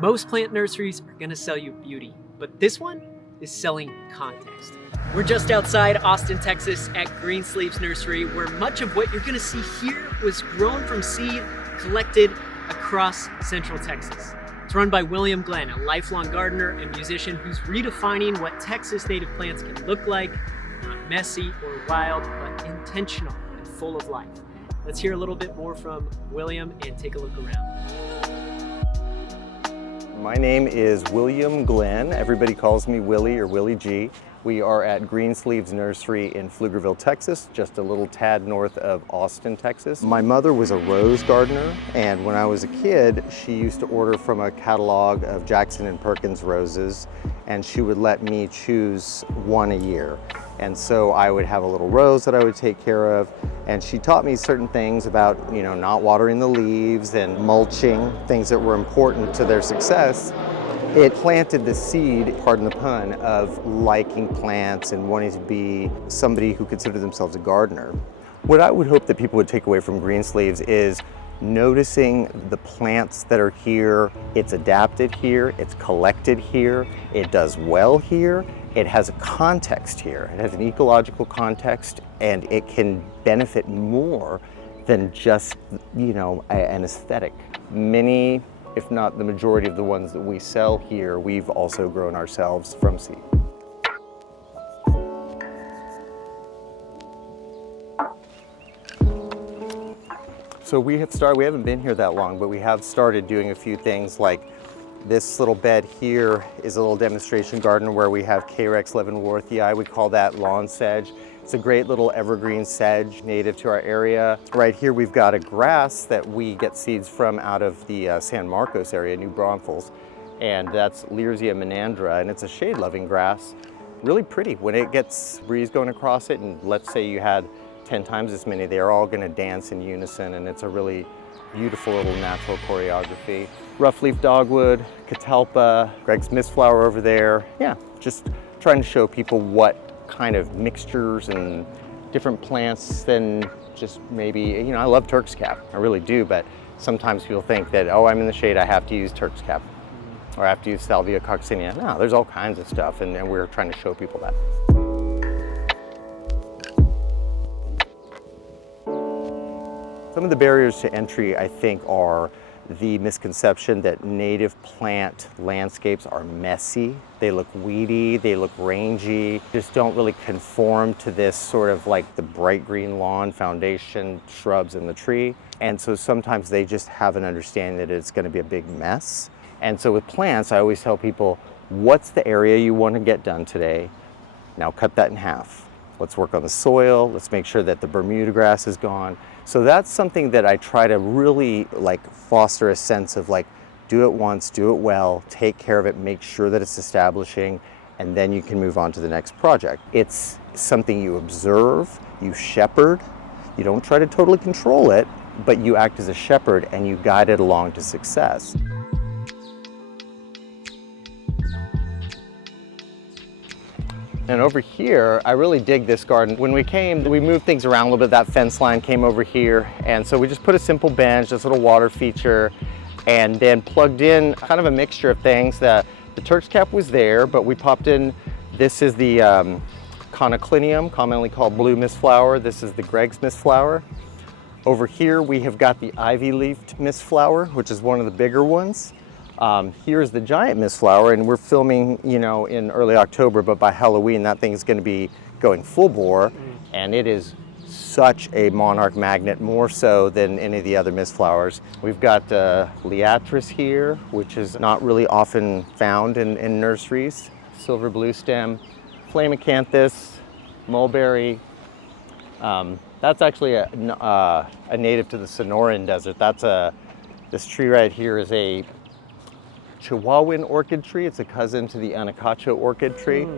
Most plant nurseries are gonna sell you beauty, but this one is selling context. We're just outside Austin, Texas at Greensleeves Nursery, where much of what you're gonna see here was grown from seed collected across Central Texas. It's run by William Glenn, a lifelong gardener and musician who's redefining what Texas native plants can look like, not messy or wild, but intentional and full of life. Let's hear a little bit more from William and take a look around. My name is William Glenn. Everybody calls me Willie or Willie G. We are at Greensleeves Nursery in Pflugerville, Texas, just a little tad north of Austin, Texas. My mother was a rose gardener, and when I was a kid, she used to order from a catalog of Jackson and Perkins roses, and she would let me choose one a year. And so I would have a little rose that I would take care of, and she taught me certain things about, not watering the leaves and mulching, things that were important to their success. It planted the seed, pardon the pun, of liking plants and wanting to be somebody who considered themselves a gardener. What I would hope that people would take away from Greensleeves is noticing the plants that are here. It's adapted here, it's collected here, it does well here, it has a context here, it has an ecological context, and it can benefit more than just, an aesthetic. Many, if not the majority of the ones that we sell here, we've also grown ourselves from seed. So we haven't been here that long, but we have started doing a few things like this little bed here is a little demonstration garden where we have Carex leavenworthii. We call that lawn sedge. It's a great little evergreen sedge native to our area. Right here we've got a grass that we get seeds from out of the San Marcos area, New Braunfels, and that's Learsia menandra, and it's a shade-loving grass. Really pretty. When it gets breeze going across it, and let's say you had 10 times as many, they're all going to dance in unison, and it's a really beautiful little natural choreography. Rough-leaf dogwood, catalpa, Gregg's mistflower over there. Yeah, just trying to show people what kind of mixtures and different plants than just maybe, I love Turk's cap, I really do, but sometimes people think that, oh, I'm in the shade, I have to use Turk's cap, or I have to use Salvia coccinea. No, there's all kinds of stuff, and we're trying to show people that. Some of the barriers to entry, I think, are the misconception that native plant landscapes are messy. They look weedy, they look rangy, just don't really conform to this sort of like the bright green lawn foundation, shrubs, and the tree. And so sometimes they just have an understanding that it's going to be a big mess. And so with plants, I always tell people, what's the area you want to get done today? Now cut that in half. Let's work on the soil. Let's make sure that the Bermuda grass is gone. So that's something that I try to really foster a sense of do it once, do it well, take care of it, make sure that it's establishing, and then you can move on to the next project. It's something you observe, you shepherd, you don't try to totally control it, but you act as a shepherd and you guide it along to success. And over here, I really dig this garden. When we came, we moved things around a little bit. That fence line came over here. And so we just put a simple bench, this little water feature, and then plugged in kind of a mixture of things. The Turk's cap was there, but we popped in, this is the conoclinium, commonly called blue mistflower. This is the Gregg's mistflower. Over here, we have got the ivy-leafed mistflower, which is one of the bigger ones. Here's the giant mistflower, and we're filming, in early October, but by Halloween, that thing's going to be going full bore, and it is such a monarch magnet, more so than any of the other mistflowers. We've got Liatris here, which is not really often found in nurseries. Silver blue stem, Flamicanthus, mulberry. That's actually a native to the Sonoran Desert. This tree right here is a Chihuahuan orchid tree. It's a cousin to the Anacacho orchid tree.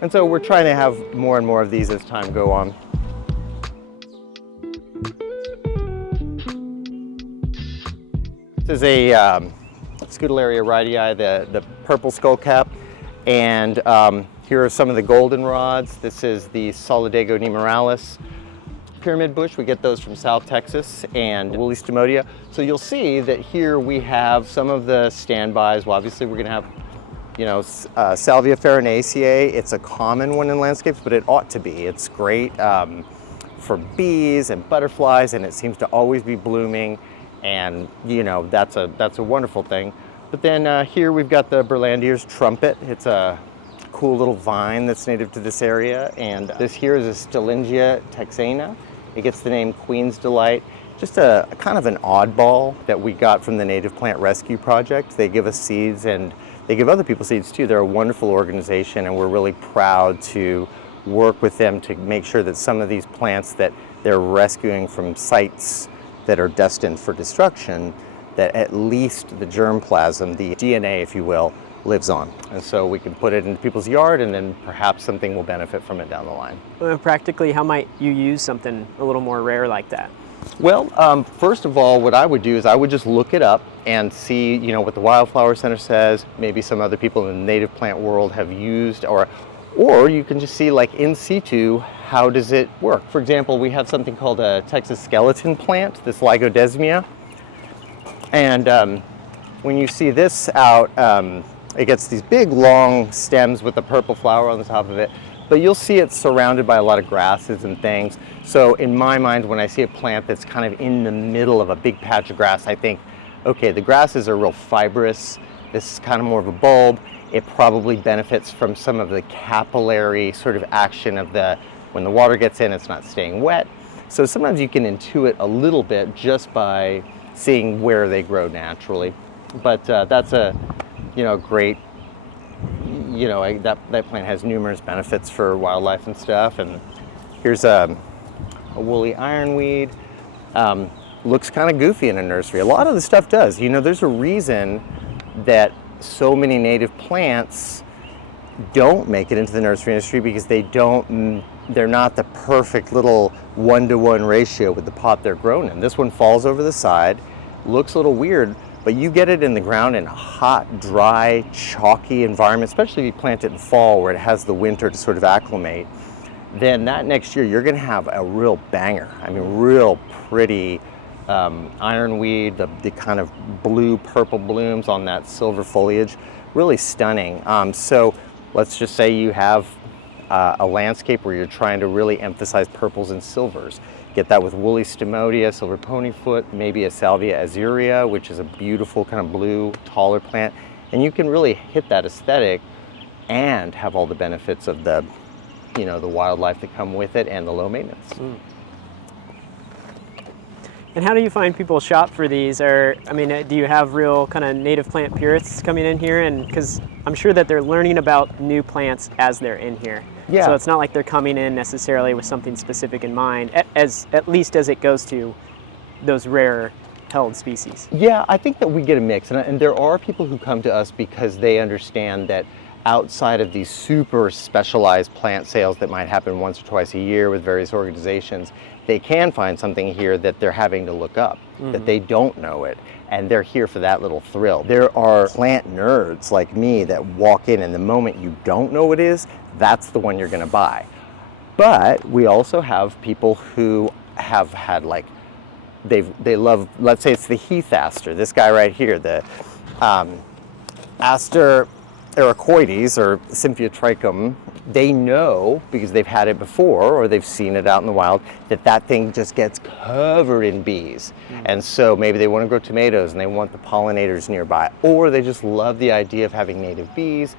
And so we're trying to have more and more of these as time go on. This is a Scutellaria rhytii, the purple skullcap. And here are some of the goldenrods. This is the Solidago nemuralis. pyramid bush, we get those from South Texas, and woolly stomodia. So you'll see that here we have some of the standbys. Well, obviously we're gonna have, you know, Salvia farinaceae. It's a common one in landscapes, but it ought to be. It's great for bees and butterflies, and it seems to always be blooming, and you know, that's a wonderful thing. But then here we've got the Berlandier's trumpet. It's a cool little vine that's native to this area, and this here is a Stellingia texana. It gets the name Queen's Delight. Just a kind of an oddball that we got from the Native Plant Rescue Project. They give us seeds and they give other people seeds too. They're a wonderful organization, and we're really proud to work with them to make sure that some of these plants that they're rescuing from sites that are destined for destruction, that at least the germplasm, the DNA, if you will, lives on. And so we can put it into people's yard, and then perhaps something will benefit from it down the line. Practically, how might you use something a little more rare like that? Well, first of all, what I would do is I would just look it up and see, you know, what the Wildflower Center says. Maybe some other people in the native plant world have used, or you can just see, like, in situ, how does it work? For example, we have something called a Texas skeleton plant, this Lygodesmia. And when you see this out, it gets these big long stems with the purple flower on the top of it, but you'll see it's surrounded by a lot of grasses and things. So in my mind, when I see a plant that's kind of in the middle of a big patch of grass, I think, okay, the grasses are real fibrous. This is kind of more of a bulb. It probably benefits from some of the capillary sort of action of when the water gets in, it's not staying wet. So sometimes you can intuit a little bit just by seeing where they grow naturally. But that's a, you know, great, you know, that plant has numerous benefits for wildlife and stuff. And here's a woolly ironweed. Looks kind of goofy in a nursery. A lot of the stuff does. You know, there's a reason that so many native plants don't make it into the nursery industry, because they're not the perfect little 1-to-1 ratio with the pot they're grown in. This one falls over the side, looks a little weird, but you get it in the ground in a hot, dry, chalky environment, especially if you plant it in fall where it has the winter to sort of acclimate, then that next year you're gonna have a real banger. I mean, real pretty ironweed, the kind of blue-purple blooms on that silver foliage, really stunning. So let's just say you have a landscape where you're trying to really emphasize purples and silvers. Get that with woolly stomodia, silver ponyfoot, maybe a Salvia azurea, which is a beautiful kind of blue, taller plant. And you can really hit that aesthetic and have all the benefits of the, you know, the wildlife that come with it and the low maintenance. Mm. And how do you find people shop for these? Or, I mean, do you have real kind of native plant purists coming in here? And because I'm sure that they're learning about new plants as they're in here. Yeah. So it's not like they're coming in necessarily with something specific in mind, at least as it goes to those rare held species. Yeah, I think that we get a mix. And there are people who come to us because they understand that outside of these super specialized plant sales that might happen once or twice a year with various organizations, they can find something here that they're having to look up, that they don't know it, and they're here for that little thrill. There are plant nerds like me that walk in, and the moment you don't know what it is, that's the one you're gonna buy. But we also have people who have had, like, they love, let's say it's the heath aster, this guy right here, the Aster ericoides, or Symphytrichum. They know, because they've had it before or they've seen it out in the wild, that thing just gets covered in bees. And so maybe they want to grow tomatoes and they want the pollinators nearby, or they just love the idea of having native bees,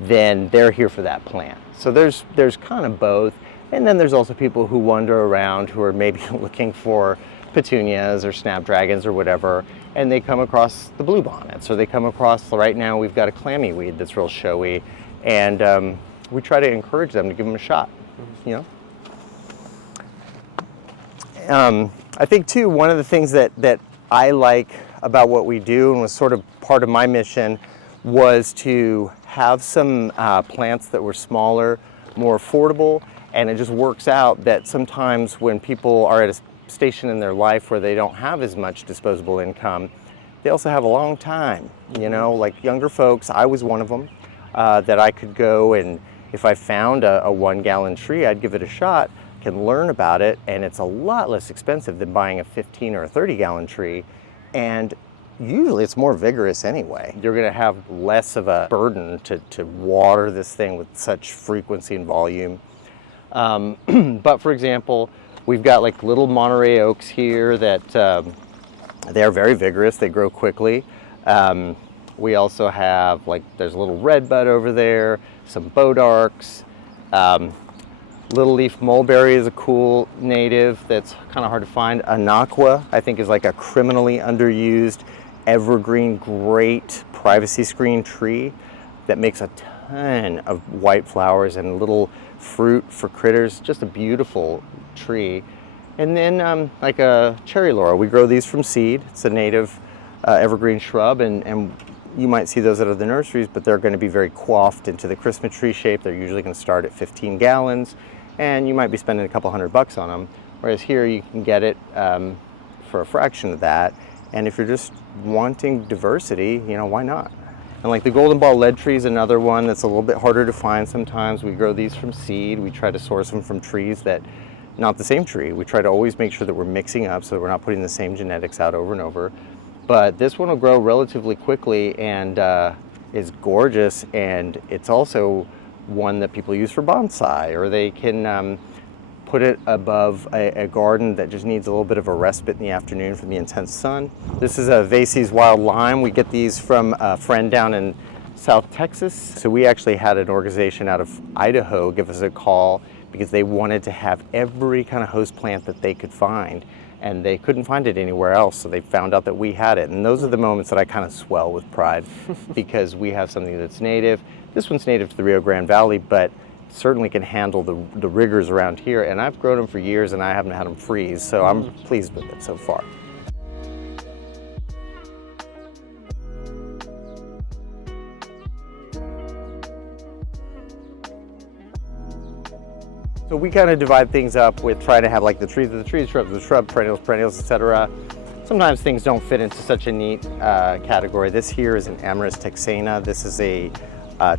then they're here for that plant. So there's kind of both. And then there's also people who wander around who are maybe looking for petunias or snapdragons or whatever, and they come across the bluebonnets, or they come across, right now we've got a clammy weed that's real showy, and we try to encourage them to give them a shot, you know. I think too, one of the things that I like about what we do, and was sort of part of my mission, was to have some plants that were smaller, more affordable, and it just works out that sometimes when people are at a station in their life where they don't have as much disposable income, they also have a long time, you know, like younger folks. I was one of them, that I could go, and if I found a 1-gallon tree, I'd give it a shot. can learn about it, and it's a lot less expensive than buying a 15 or a 30-gallon tree, and usually it's more vigorous anyway. You're gonna have less of a burden to water this thing with such frequency and volume. But for example, we've got like little Monterey oaks here that they're very vigorous, they grow quickly. We also have, like, there's a little redbud over there, some bodarks. Little leaf mulberry is a cool native that's kind of hard to find. Anaqua, I think, is like a criminally underused evergreen, great privacy screen tree that makes a ton of white flowers and little fruit for critters. Just a beautiful tree. And then like a cherry laurel, we grow these from seed. It's a native evergreen shrub, and you might see those out of the nurseries, but they're going to be very coiffed into the Christmas tree shape. They're usually going to start at 15 gallons, and you might be spending a couple $100 on them. Whereas here you can get it for a fraction of that. And if you're just wanting diversity, you know, why not? And like the golden ball lead tree is another one that's a little bit harder to find sometimes. We grow these from seed. We try to source them from trees that, not the same tree. We try to always make sure that we're mixing up so that we're not putting the same genetics out over and over. But this one will grow relatively quickly and is gorgeous, and it's also one that people use for bonsai, or they can put it above a garden that just needs a little bit of a respite in the afternoon from the intense sun. This is a Vasey's wild lime. We get these from a friend down in South Texas. So we actually had an organization out of Idaho give us a call because they wanted to have every kind of host plant that they could find, and they couldn't find it anywhere else, so they found out that we had it. And those are the moments that I kind of swell with pride because we have something that's native. This one's native to the Rio Grande Valley, but certainly can handle the rigors around here. And I've grown them for years and I haven't had them freeze, so I'm pleased with it so far. So we kind of divide things up with trying to have like the trees of the trees, shrubs of the shrub, perennials, etc. Sometimes things don't fit into such a neat category. This here is an Ames texana. This is a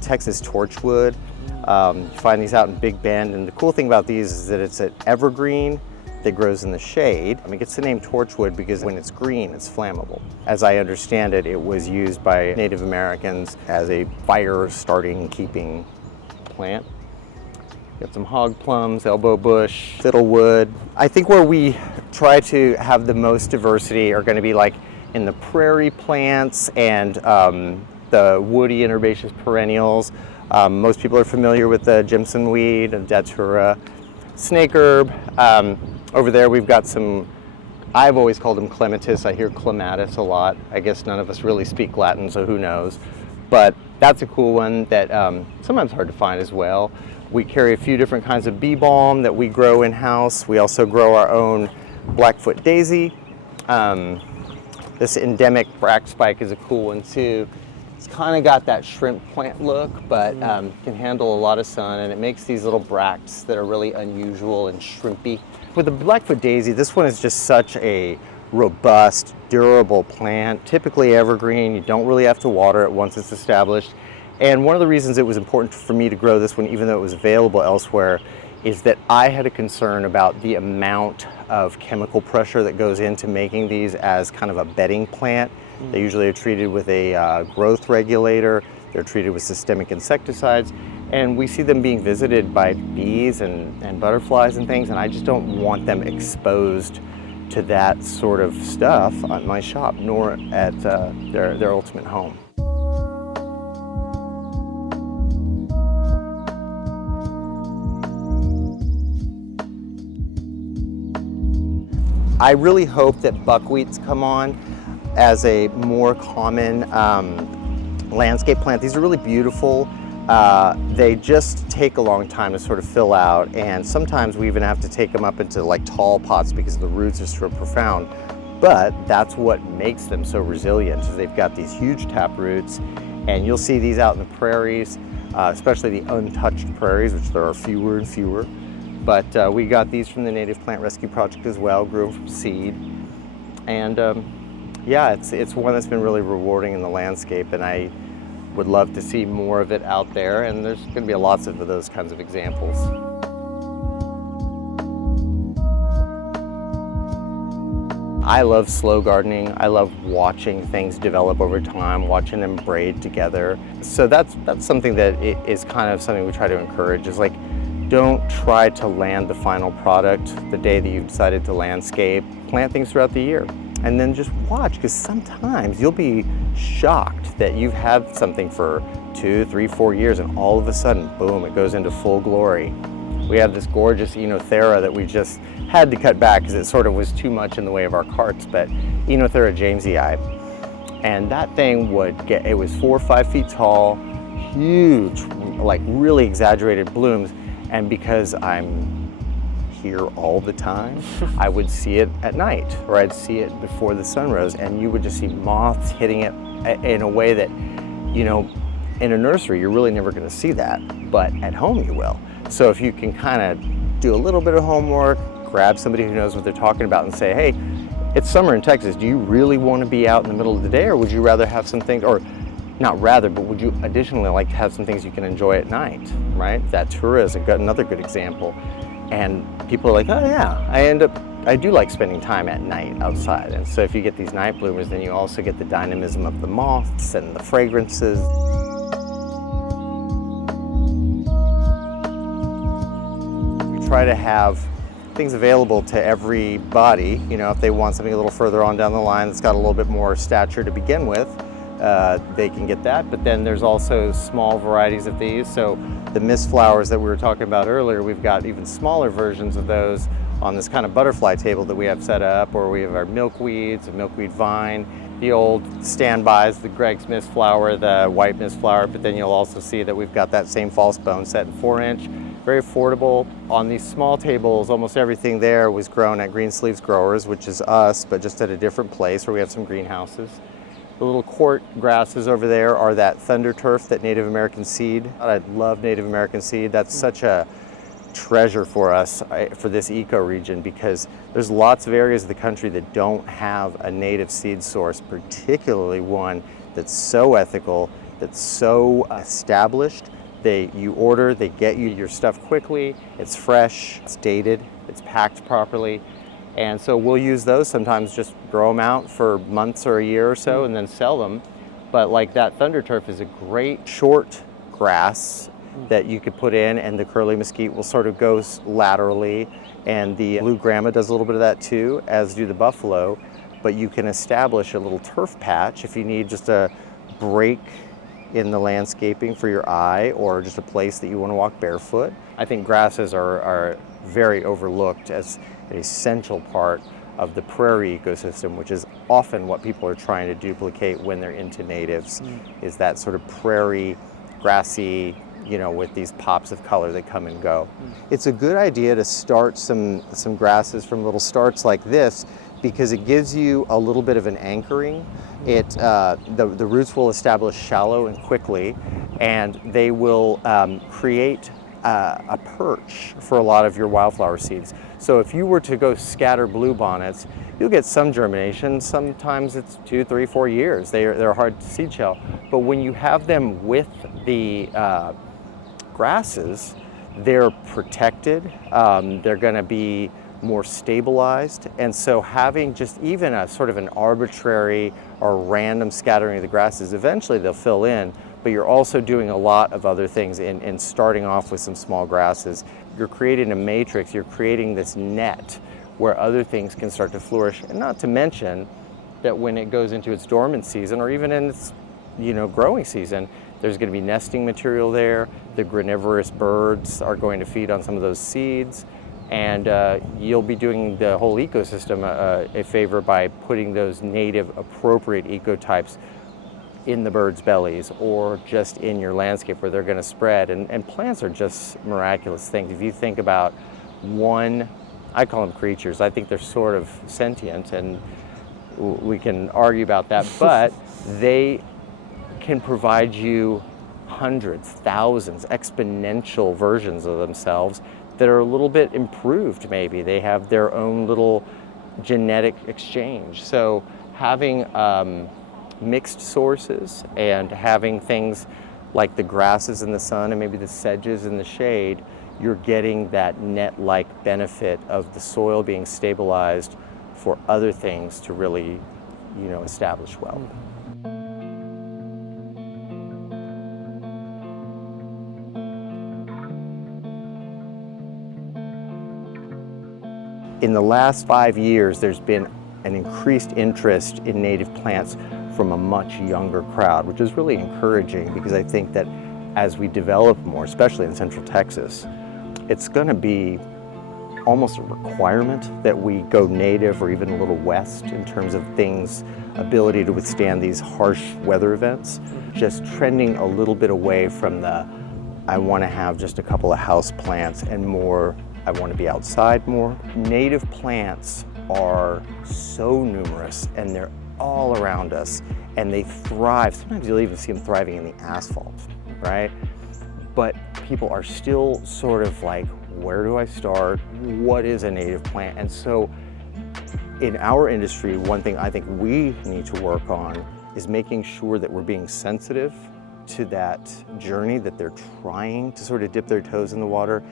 Texas torchwood. You find these out in Big Bend, and the cool thing about these is that it's an evergreen that grows in the shade. I mean, it gets the name torchwood because when it's green, it's flammable. As I understand it, it was used by Native Americans as a fire-starting, keeping plant. Got some hog plums, elbow bush, fiddlewood. I think where we try to have the most diversity are going to be like in the prairie plants and the woody and herbaceous perennials. Most people are familiar with the Jimson weed and datura, snake herb. Over there we've got some, I've always called them clematis. I hear clematis a lot. I guess none of us really speak Latin, so who knows. But that's a cool one that sometimes hard to find as well. We carry a few different kinds of bee balm that we grow in-house. We also grow our own Blackfoot daisy. This endemic bract spike is a cool one too. It's kind of got that shrimp plant look, but can handle a lot of sun, and it makes these little bracts that are really unusual and shrimpy. With the Blackfoot daisy, this one is just such a robust, durable plant, typically evergreen. You don't really have to water it once it's established. And one of the reasons it was important for me to grow this one, even though it was available elsewhere, is that I had a concern about the amount of chemical pressure that goes into making these as kind of a bedding plant. They usually are treated with a growth regulator. They're treated with systemic insecticides. And we see them being visited by bees and butterflies and things, and I just don't want them exposed to that sort of stuff on my shop, nor at their ultimate home. I really hope that buckwheats come on as a more common landscape plant. These are really beautiful. They just take a long time to sort of fill out, and sometimes we even have to take them up into like tall pots because the roots are so profound. But that's what makes them so resilient, is they've got these huge tap roots, and you'll see these out in the prairies, especially the untouched prairies, which there are fewer and fewer. But we got these from the Native Plant Rescue Project as well, grew them from seed. And yeah, it's one that's been really rewarding in the landscape, and I would love to see more of it out there, and there's going to be lots of those kinds of examples. I love slow gardening. I love watching things develop over time, watching them braid together. So that's something that is kind of something we try to encourage, is like, don't try to land the final product the day that you've decided to landscape. Plant things throughout the year and then just watch, because sometimes you'll be shocked that you've had something for 2, 3, 4 years and all of a sudden, boom, it goes into full glory. We have this gorgeous Enothera that we just had to cut back because it sort of was too much in the way of our carts, but Enothera jamesii. And that thing it was 4 or 5 feet tall, huge, like really exaggerated blooms. And because I'm here all the time, I would see it at night, or I'd see it before the sun rose, and you would just see moths hitting it in a way that, in a nursery, you're really never gonna see that, but at home you will. So if you can kind of do a little bit of homework, grab somebody who knows what they're talking about and say, hey, it's summer in Texas. Do you really want to be out in the middle of the day, or would you rather have some things, or not rather, but would you additionally like to have some things you can enjoy at night, right? That Datura is another good example. And people are like, oh yeah, I do like spending time at night outside. And so if you get these night bloomers, then you also get the dynamism of the moths and the fragrances. Try to have things available to everybody. If they want something a little further on down the line that's got a little bit more stature to begin with, they can get that. But then there's also small varieties of these. So the mistflowers that we were talking about earlier, we've got even smaller versions of those on this kind of butterfly table that we have set up, or we have our milkweeds, a milkweed vine, the old standbys, the Gregg's mistflower, the white mistflower, but then you'll also see that we've got that same false bone set in 4-inch. Very affordable. On these small tables, almost everything there was grown at Green Sleeves Growers, which is us, but just at a different place where we have some greenhouses. The little court grasses over there are that thunder turf, that Native American seed. I love Native American seed. That's such a treasure for us, for this ecoregion, because there's lots of areas of the country that don't have a native seed source, particularly one that's so ethical, that's so established. You order, they get you your stuff quickly, it's fresh, it's dated, it's packed properly. And so we'll use those sometimes, just grow them out for months or a year or so and then sell them. But like that thunder turf is a great short grass that you could put in, and the curly mesquite will sort of go laterally, and the blue grama does a little bit of that too, as do the buffalo. But you can establish a little turf patch if you need just a break in the landscaping for your eye, or just a place that you want to walk barefoot. I think grasses are very overlooked as an essential part of the prairie ecosystem, which is often what people are trying to duplicate when they're into natives, is that sort of prairie, grassy, with these pops of color that come and go. It's a good idea to start some grasses from little starts like this, because it gives you a little bit of an anchoring. The roots will establish shallow and quickly, and they will create a perch for a lot of your wildflower seeds. So if you were to go scatter bluebonnets, you'll get some germination. Sometimes it's 2, 3, 4 years. They're hard to seed shell. But when you have them with the grasses, they're protected. They're going to be more stabilized. And so having just even a sort of an arbitrary or random scattering of the grasses, eventually they'll fill in, but you're also doing a lot of other things in starting off with some small grasses. You're creating a matrix, you're creating this net where other things can start to flourish. And not to mention that when it goes into its dormant season, or even in its growing season, there's going to be nesting material there. The granivorous birds are going to feed on some of those seeds. And you'll be doing the whole ecosystem a favor by putting those native appropriate ecotypes in the birds' bellies, or just in your landscape where they're going to spread. And plants are just miraculous things. If you think about I call them creatures. I think they're sort of sentient, and we can argue about that, but they can provide you hundreds, thousands, exponential versions of themselves that are a little bit improved maybe. They have their own little genetic exchange. So having mixed sources and having things like the grasses in the sun and maybe the sedges in the shade, you're getting that net-like benefit of the soil being stabilized for other things to really, establish well. In the last 5 years, there's been an increased interest in native plants from a much younger crowd, which is really encouraging because I think that as we develop more, especially in Central Texas, it's going to be almost a requirement that we go native or even a little west in terms of things, ability to withstand these harsh weather events. Just trending a little bit away from the, I want to have just a couple of house plants and more, I want to be outside more. Native plants are so numerous and they're all around us and they thrive. Sometimes you'll even see them thriving in the asphalt, right? But people are still sort of like, where do I start? What is a native plant? And so in our industry, one thing I think we need to work on is making sure that we're being sensitive to that journey that they're trying to sort of dip their toes in the water,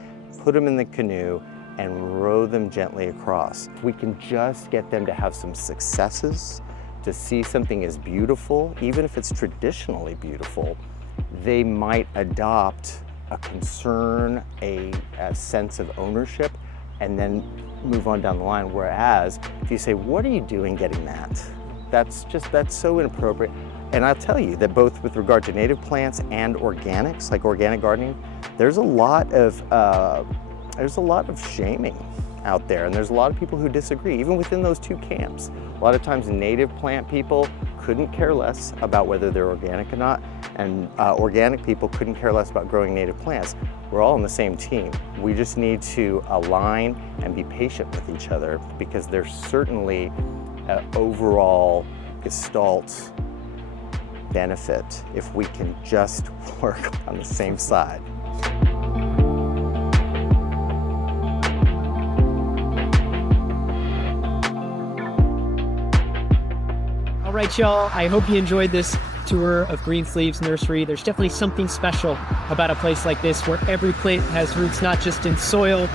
put them in the canoe, and row them gently across. If we can just get them to have some successes, to see something as beautiful, even if it's traditionally beautiful, they might adopt a concern, a sense of ownership, and then move on down the line. Whereas if you say, what are you doing getting that? That's so inappropriate. And I'll tell you that both with regard to native plants and organics, like organic gardening, there's a lot of shaming out there, and there's a lot of people who disagree, even within those two camps. A lot of times native plant people couldn't care less about whether they're organic or not, and organic people couldn't care less about growing native plants. We're all on the same team. We just need to align and be patient with each other because there's certainly an overall gestalt benefit if we can just work on the same side. All right, y'all, I hope you enjoyed this tour of Greensleeves Nursery. There's definitely something special about a place like this where every plant has roots not just in soil,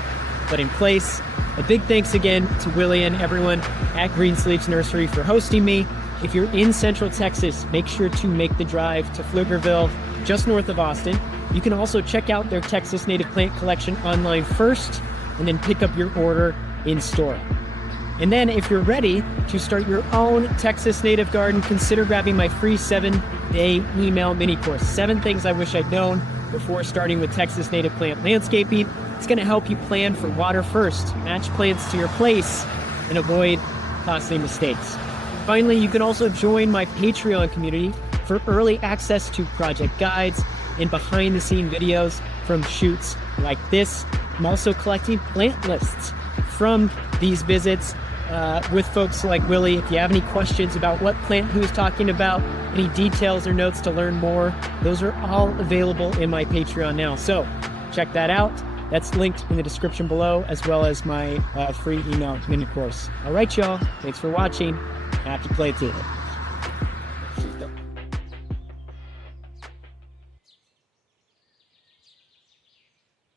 but in place. A big thanks again to Willie and everyone at Greensleeves Nursery for hosting me. If you're in Central Texas, make sure to make the drive to Pflugerville, just north of Austin. You can also check out their Texas native plant collection online first, and then pick up your order in store. And then if you're ready to start your own Texas native garden, consider grabbing my free 7-day email mini course, 7 things I wish I'd known before starting with Texas native plant landscaping. It's going to help you plan for water first, match plants to your place, and avoid costly mistakes. Finally, you can also join my Patreon community for early access to project guides and behind-the-scenes videos from shoots like this. I'm also collecting plant lists from these visits with folks like Willie. If you have any questions about what plant he was talking about, any details or notes to learn more, those are all available in my Patreon now. So check that out. That's linked in the description below, as well as my free email mini course. All right, y'all. Thanks for watching. Happy play tour.